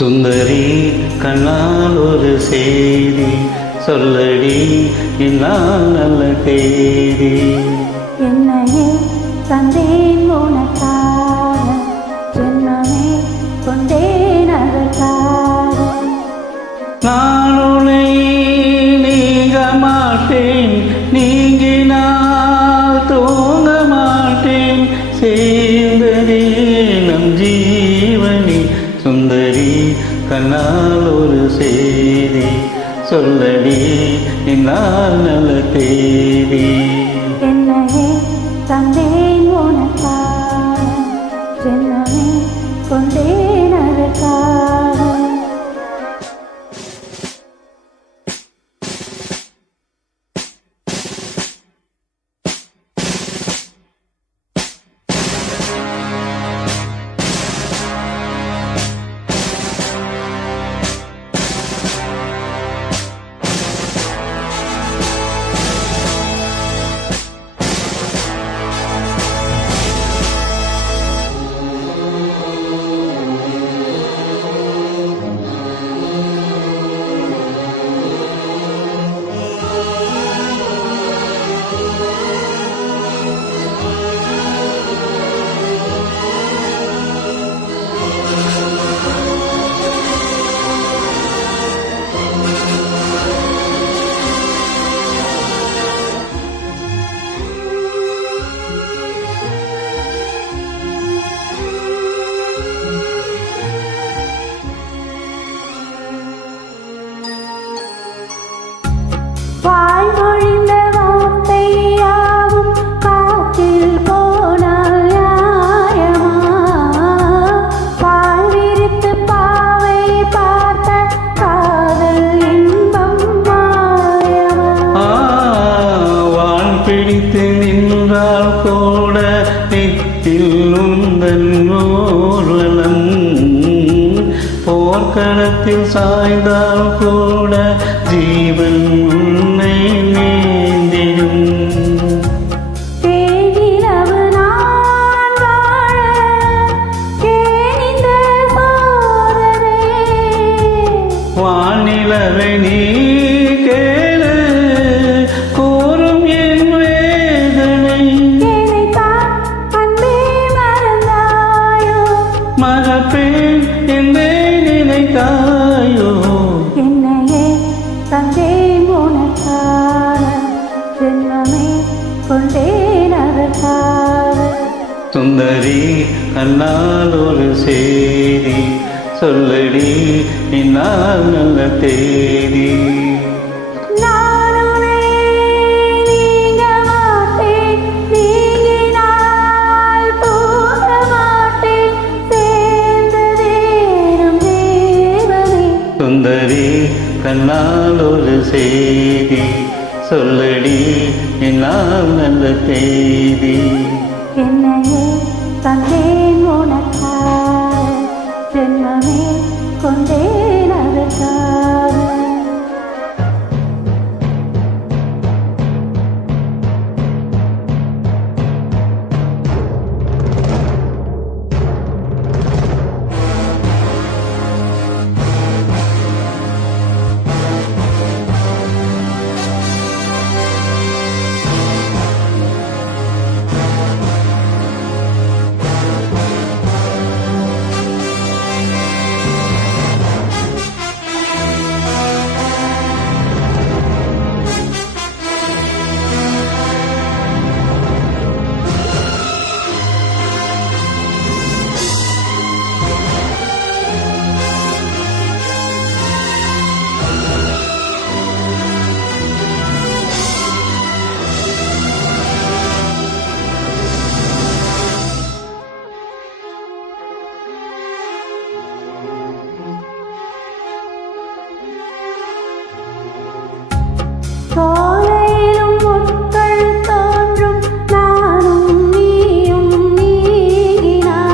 சுந்தரி கண்ணால் ஒரு செய்தி சொல்லடி இந்நாள் நல்ல தேதி. என்னையே தந்தேன் உனக்காக, ஜென்மமே கொண்டேன் அதற்காக. நான் உன்னை நீங்க மாட்டேன், நீங்கினால் தூங்க மாட்டேன், சேர்ந்ததே நம் ஜீவனி. சுந்தரி கண்ணால் ஒரு செய்தி சொல்லடி இந்நாள் நல்ல தேதி. என்னையே தந்தேன் உனக்காக, ஜென்மமே கொண்டேன் அதற்காக. வாழ்வொழிந்த வார்த்தை யாவும் காற்றில் போனால் நியாயமா? பால் விரித்து பாவை பார்த்த காதல் இன்பம் மாயமா? வான் பிடித்து நின்றால் கூட நெற்றில் உந்தன் ஊர்வலம், போர்க்களத்தில் சாய்ந்தால் கூட ஜீவன் உன்னை நீந்திடும். தேனிலவு நான் வாழ கேணிந்த சோதனை, வானிலவை நீ கேளு கூறும் என் வேதனை. என்னைத்தான் அன்பே மறந்தாயோ, மறப்பேன் என்றே நினைத்தாயோ. என்னையே தந்தேன் உனக்காக, ஜென்மமே கொண்டேன் அதற்காக. சுந்தரி கண்ணால் ஒரு செய்தி சொல்லடி இந்நாள் நல்ல தேதி. நான் உன்னை நீங்க மாட்டேன், நீங்கினால் தூங்க மாட்டேன், சேர்ந்ததே நம் ஜீவனே. சுந்தரி கண்ணால் ஒரு செய்தி சொல்லடி இந்நாள் நல்ல தேதி. என்னையே தந்தேன் உனக்காக, ஜென்மமே கொண்டேன் அதற்காக. சோலையிலும் முட்கள் தோன்றும், நானும் நீயும் நீங்கினார்.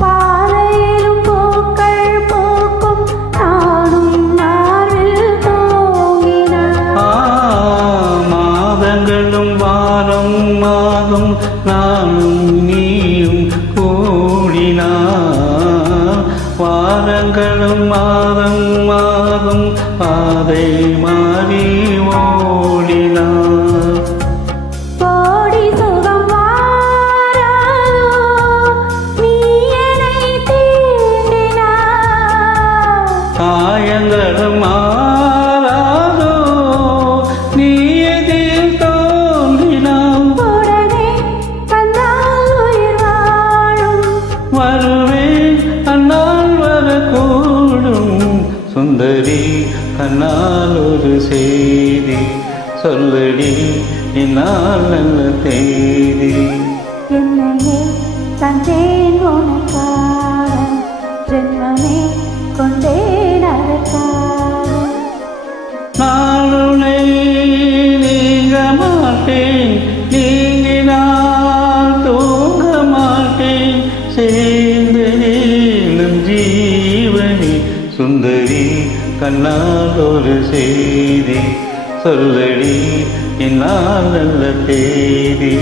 பாலையிலும் பூக்கள் பூக்கும், நானும் மார்பில் தூங்கினார். மாதங்களும் வாரம் மாதம் நானும் நீயும் கூடினார். வார காலங்களும் மாதம் மாதம் பாதை மாறி ஓடினார். கோடி சுகம் வாராதோ நீ என்னை தீண்டினாய். காயங்களும் மாறாதோ நீ எதில் தோன்றினாய். உடனே வந்தால் உயிர் வாழும். வருவேன் அந்நாள் வரக்கூடும். சுந்தரி கண்ணால் ஒரு செய்தி சொல்லடி இந்நாள் நல்ல தேதி. என்னையே தந்தேன் உனக்காக, ஜென்மமே கொண்டேன் அதற்காக. நாளுனை நீங்க மாட்டேன், நீங்கினால் தூங்க மாட்டேன். சேர்ந்து நீளும் ஜீவனி சுந்தரி கண்ணால் ஒரு செய்தி சொல்லடி இந்நாள் நல்ல தேதி.